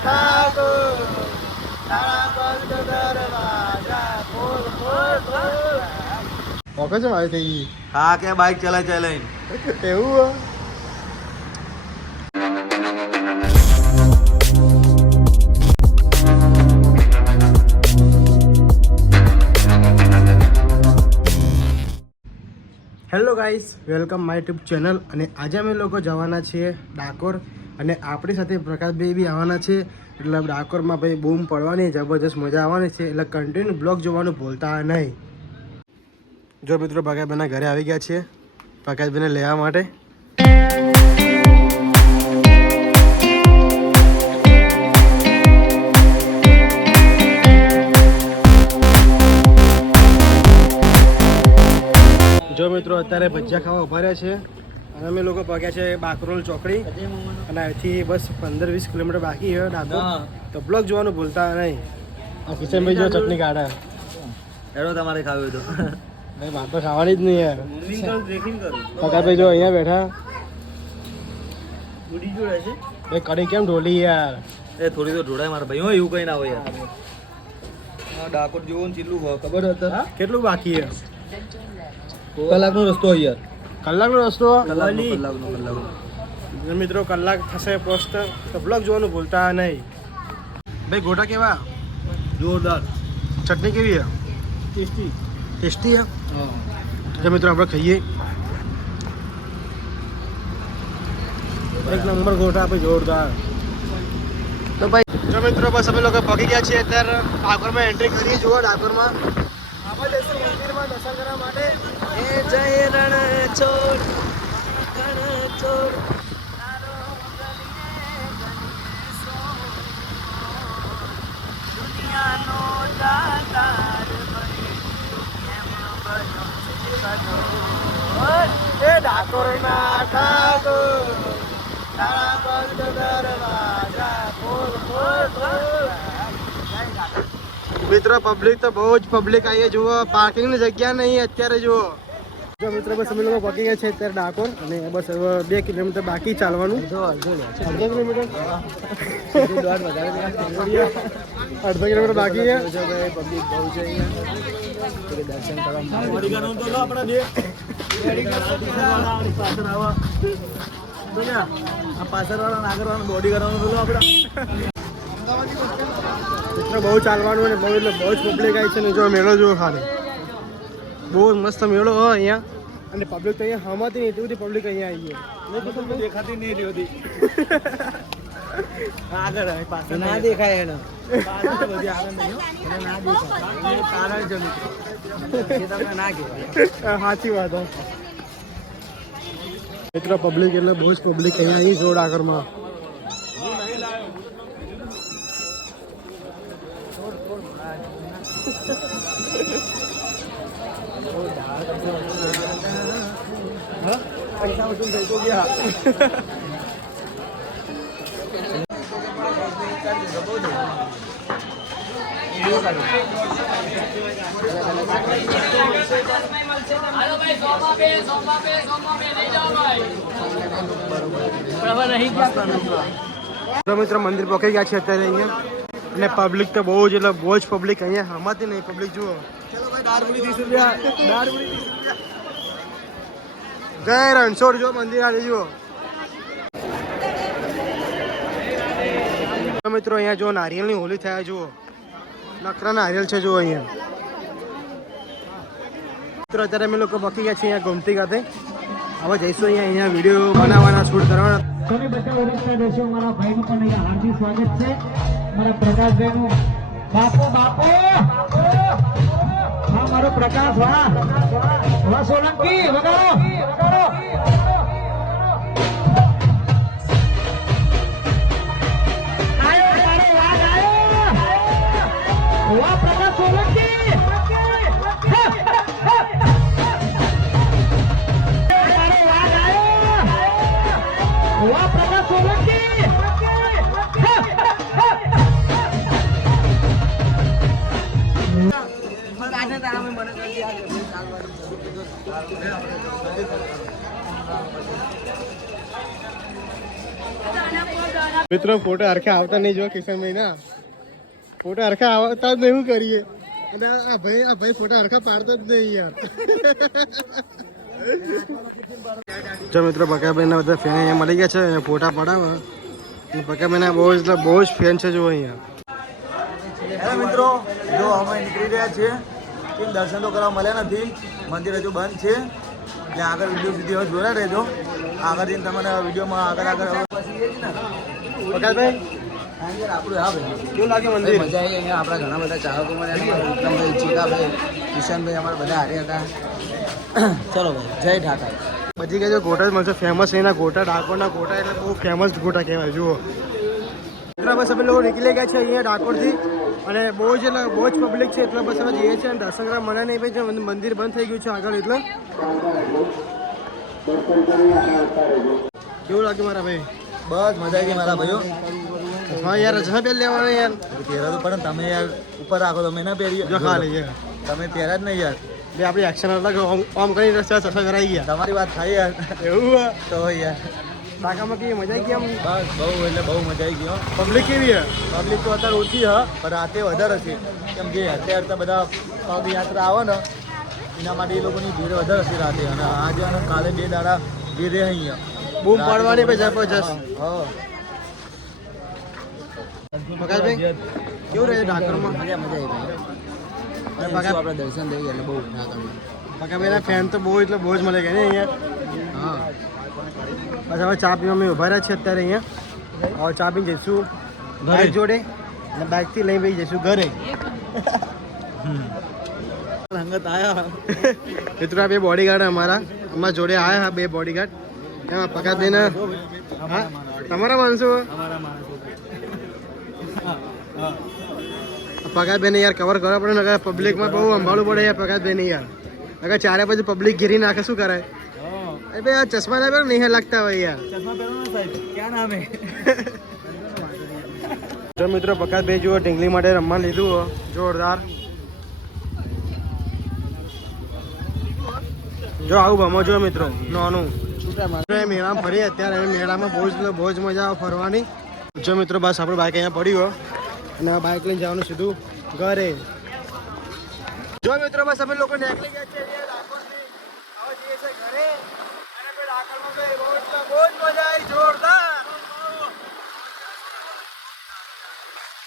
ઠાકોર તારા બંધ દરવાજા ખોલ ખોલ ખોલ ઓકે છે મારી થઈ હા કે બાઇક ચલાય ચલાય એવું hello guys, welcome my tube channel. અને આજે અમે લોકો જવાના છીએ ડાકોર. અને આપણી સાથે પ્રકાશભાઈ બી આવવાના છે. એટલે ડાકોરમાં ભાઈ બૂમ પડવાની, જબરજસ્ત મજા આવવાની છે. એટલે કન્ટિન્યુ બ્લોગ જોવાનું ભૂલતા નહીં. જો મિત્રો પ્રકાશભાઈના ઘરે આવી ગયા છીએ. પ્રકાશભાઈને લેવા માટે. જો મિત્રો અત્યારે ભજીયા ખાવા ઊભા રહ્યા છે અને અમે લોકો પગ્યા છે બાકરોલ ચોકડી. અને અહીંથી બસ પંદર વીસ કિલોમીટર બાકી છે ડાકોર હા. તો બ્લોક જોવાનું ભૂલતા નહીં. આ કિશનભાઈ જો ચટણી કાઢે. એડો તમારે ખાવું તો. નહીં વાત તો ખાવાની જ નહીં યાર. પગારભાઈ જો અહીંયા બેઠા. એ કડી કેમ ઢોલી યાર? એ થોડી તો ઢોળાય મારા ભાઈ. એવું કઈ ના હોય યાર. ડાકોર જેવું ચીલું હોય ખબર હતા કેટલું બાકી છે? કલાકનો રસ્તો યાર કલાકનો રસ્તો? કલાકનો કલાકનો મિત્રો કલાક થશે પોસ્ટ તો બ્લોગ જોવાનું ભૂલતા નહીં. ભાઈ ગોટા કેવા? જોરદાર. ચટણી કેવી છે? ટેસ્ટી. ટેસ્ટી છે? હા. જો મિત્રો આપણે ખાઈએ. એક નંબર ગોટા ભાઈ જોરદાર. તો ભાઈ જો મિત્રો બસ અમે લોકો પગી ગયા છીએ અત્યારે ડાકોરમાં એન્ટ્રી કરીએ જુઓ ડાકોરમાં. આપણે જઈશું મંદિરમાં દર્શન કરવા માટે. એ જય રણ છોડ રણ છોડ દુનિયાનો દાતાર બની કેમ બન્યો છે કઠોર? એ ડાકોરના ઠાકોર. તારા બંધ દરવાજા ખોલ ખોલ ખોલ. મિત્રો પબ્લિક તો બહુ જ પબ્લિક આવીએ જુઓ પાર્કિંગની જગ્યા નહીં અત્યારે જુઓ. મિત્રો, બસ અમે લોકો પકી ગયા છે અત્યારે ડાકોર અને બસ બે કિલોમીટર બાકી ચાલવાનું. અડધો કિલોમીટર? અડધો કિલોમીટર બાકી છે. મિત્રો, બહુ ચાલવાનું અને બહુ એટલે બહુ જ પબ્લિક આવી છે ને, જો મેળો જોવો ખાલી. બહુ જ મસ્ત મેળો હોય અહીંયા. અને પબ્લિક તો અહીંયા હમાતી નહીં એટલી બધી પબ્લિક અહીંયા આવી છે દેખાતી નહીં રહી આગળ આવે પાછળ ના દેખાય એને. પાછળ બધી આગળ નહીં ના દેખાય. એ કારણ છે મિત્રો. એ તમને ના કહેવાય. હા, સાચી વાત હો. મિત્રો પબ્લિક એટલે બહુ જ પબ્લિક અહીંયા આવી જોડ આગળમાં પૈસા વસૂલ મિત્રો, મંદિર પહોંચી ગયા છે અત્યારે અહીંયા. અને પબ્લિક તો બહુ જ, એટલે બહુ જ પબ્લિક અહીંયા. આમાંથી નહીં પબ્લિક જુઓ. જય રણછોડ જો મંદિર આવી જુઓ. મિત્રો, અહીંયા જો નારિયેલની હોલી થયા, જુઓ. નકરા નારિયેલ છે, જુઓ અહીંયા. મિત્રો, અત્યારે અમે લોકો પકી ગયા છીએ અહીંયા ગોમતી ખાતે. હવે જઈશું અહીંયા અહીંયા વીડિયો બનાવવાના શૂટ કરવાના. તમે બધા ઓળખતા દેશો મારા ભાઈનું પણ અહીંયા હાર્દિક સ્વાગત છે. મારા પ્રકાશભાઈનું. બાપો બાપો! હા મારો પ્રકાશ વાહ સોલંકી વગાડો. મિત્રો ફોટો હરખા આવતા નહીં જો કિશનભાઈ ના ફોટો હરખા આવતા જ નહીં કરીએ? અને આ ભાઈ આ ભાઈ ફોટા હરખા પાડતો જ નહીં યાર. જો મિત્રો બકાભાઈ ના બધા ફેન અહીંયા મળી ગયા છે અહીંયા ફોટા પડાવે અને બકાભાઈ ના બહુ જ એટલે બહુ જ ફેન છે જો અહીંયા. મિત્રો જો અમે નીકળી રહ્યા છીએ. કેમ દર્શન તો કરવા મળ્યા નથી. મંદિર હજુ બંધ છે. એટલે આગળ વીડિયો સુધી હવે જોયા રહેજો. આગળ જઈને તમને વિડીયોમાં આગળ આગળ બકાભાઈ આપણું હા ભાઈ કેવું લાગે મંદિર? મજા આવી. અહીંયા આપણા ઘણા બધા ચાહકો અમારા વિક્રમભાઈ ચીકાભાઈ કિશનભાઈ અમારા બધા હારે હતા. ચલો ભાઈ જય ઠાકર બધી કઈ જો ગોટા જ મળશે. ફેમસ એના ગોટા ડાકોરના ગોટા એટલે બહુ ફેમસ ગોટા કહેવાય જુઓ. બસ અમે લોકો નીકળી ગયા છે અહીંયા ડાકોરથી? અને બહુ જ એટલે બહુ જ પબ્લિક છે એટલે બસ અમે જઈએ છીએ અને દર્શન કરવા મને નહીં ભાઈ મંદિર બંધ થઈ ગયું છે આગળ એટલે. કેવું લાગ્યું મારા ભાઈ? બસ મજા આવી મારા ભાઈઓ. હા યાર રજા પહેલ લેવાના યાર. પહેરા તો પણ તમે યાર ઉપર રાખો તમે ના પહેરી જો ખાલી યાર તમે પહેરા જ નહીં યાર. બે આપણી એક્શન અલગ ઓમ- ઓમ કરી રસ્તા સફા કરાઈ ગયા. તમારી વાત થાય યાર. એવું? તો યાર. ડાકામાં કેવી મજા આવી ગઈ આમ? બસ બહુ એટલે બહુ મજા આવી ગઈ પબ્લિક કેવી હે? પબ્લિક તો અત્યારે ઓછી હ પણ રાતે વધારે હશે કેમ કે અત્યારે તો બધા પદયાત્રા આવે ને એના માટે એ લોકોની ભીડ વધારે હશે રાતે. અને આજે અને કાલે બે દાડા ભીડ રહે અહીંયા. બૂમ પાડવાની ભાઈ જબરજસ્ત હા કેવું રહે ડાકોરમાં મજા મજા આવી અને આપણે દર્શન થઈ ગયા એટલે બહુ ઠાકરમાં ફેન તો બહુ એટલે બહુ જ મળે ગયા ને અહીંયા. બસ હવે ચા પીવા અમે ઊભા રહ્યા છીએ અત્યારે અહીંયા. હવે ચા પીને જઈશું બાઇક જોડે અને બાઇકથી લઈને ભાઈ જઈશું ઘરે. સંગત આયા મિત્રો આ બે બોડીગાર્ડ અમારા. અમારા જોડે આવ્યા હા બે બોડીગાર્ડ એમાં પકાભાઈને હા? તમારા માણસો? પગારભાઈને યાર કવર કરવા પડે ને પબ્લિકમાં બહુ સંભાળવું પડે યાર પગારભાઈને યાર. અગર ચારે પછી પબ્લિક ઘેરી નાખે શું કરાય? અરે ભાઈ આ ચશ્મા ના પહેરો નહીં લાગતા હોય યાર. ચશ્મા પહેરો ને સાહેબ. ક્યાં નામ હે જો મિત્રો પકાશભાઈ જુઓ ઢીંગલી માટે રમવા લીધું હો. જોરદાર. જો આવું ભમો જો મિત્રો નાનું. મેળામાં ફરી અત્યારે મેળામાં બહુ જ બહુ જ મજા આવે ફરવાની. જો મિત્રો બસ આપણું બાઇક અહીંયા પડ્યું અને આ બાઇક લઈને જવાનું સીધું ઘરે. જો મિત્રો બસ અમે લોકો નીકળી ગયા છે અહીંયા ડાકોરથી. હવે જઈએ છીએ ઘરે અને પછી ડાકોરમાં ભાઈ બહુ જ એટલે બહુ જ મજા આવી જોરદાર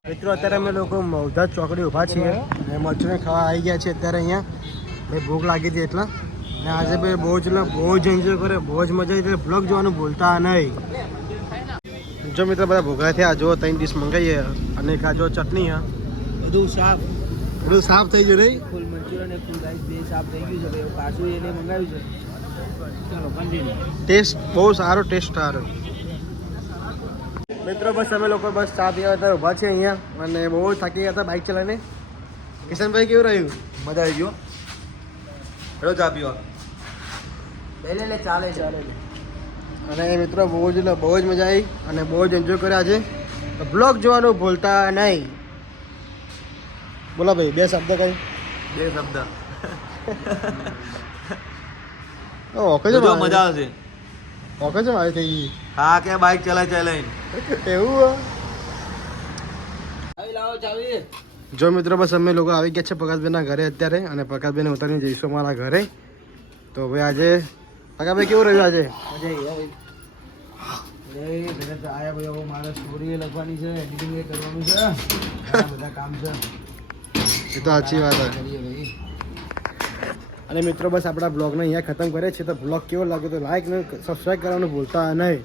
મિત્રો અત્યારે અમે લોકો મૌધા ચોકડી ઊભા છીએ. ને મચુને ખાવા આવી ગયા છે અત્યારે અહીંયા. ભાઈ ભૂખ લાગી હતી એટલા. ને આજે ભાઈ બહુ જ બહુ જ એન્જોય કરે બહુ જ મજા આવી. બ્લોગ જોવાનું ભૂલતા નહીં. જો મિત્રો બધા ભૂખા થયા. જો ત્રણ ડીશ મંગાવીએ. અને એક આ જો ચટણી હા. બધું સાફ. બધું સાફ થઈ ગયું નહીં? ફૂલ મંચુરિયન અને ફૂલ રાઈસ બે સાફ થઈ ગયું છે. ભાઈ પાછું એને મંગાવ્યું છે. ટેસ્ટ બહુ સારો ટેસ્ટ સારો. મિત્રો બસ અમે લોકો બસ ચા પીવા હતા ઊભા છે અહીંયા અને બહુ થાકી ગયા હતા બાઇક ચલાવીને. કિશનભાઈ કેવું રહ્યું? મજા આવી ગયો હેલો ચા પીવા. પહેલે લે ચાલે ચાલે અને મિત્રો બહુ જ બહુ જ મજા આવી અને બહુ જ એન્જોય કર્યા છે બ્લોગ જોવાનું ભૂલતા નહીં. બોલો ભાઈ બે શબ્દ કઈ? બે શબ્દ. ઓકે છે જો મજા આવશે. ઓકે છે મારી થઈ હા કે બાઈક ચલાય ચલાય. એવું? લાવો ચાવી. જો મિત્રો બસ અમે લોકો આવી ગયા છે પકાશભાઈના ઘરે અત્યારે અને પકાશભાઈને ઉતારીને જઈશું અમારા ઘરે. તો ભાઈ આજે પ્રકાશભાઈ કેવું રહ્યું આજે? મજા આવી હા ભાઈ એ તો આયા ભાઈ હવે મારે સ્ટોરી લખવાની છે એડિટિંગ કરવાનું છે. બધા કામ છે. એ તો સાચી વાત છે. કરીએ ભાઈ. અને મિત્રો, બસ આપણા બ્લોગને અહીંયા ખતમ કરીએ છીએ. તો બ્લોગ કેવો લાગ્યો તો લાઈક ને સબસ્ક્રાઈબ કરવાનું ભૂલતા નહીં.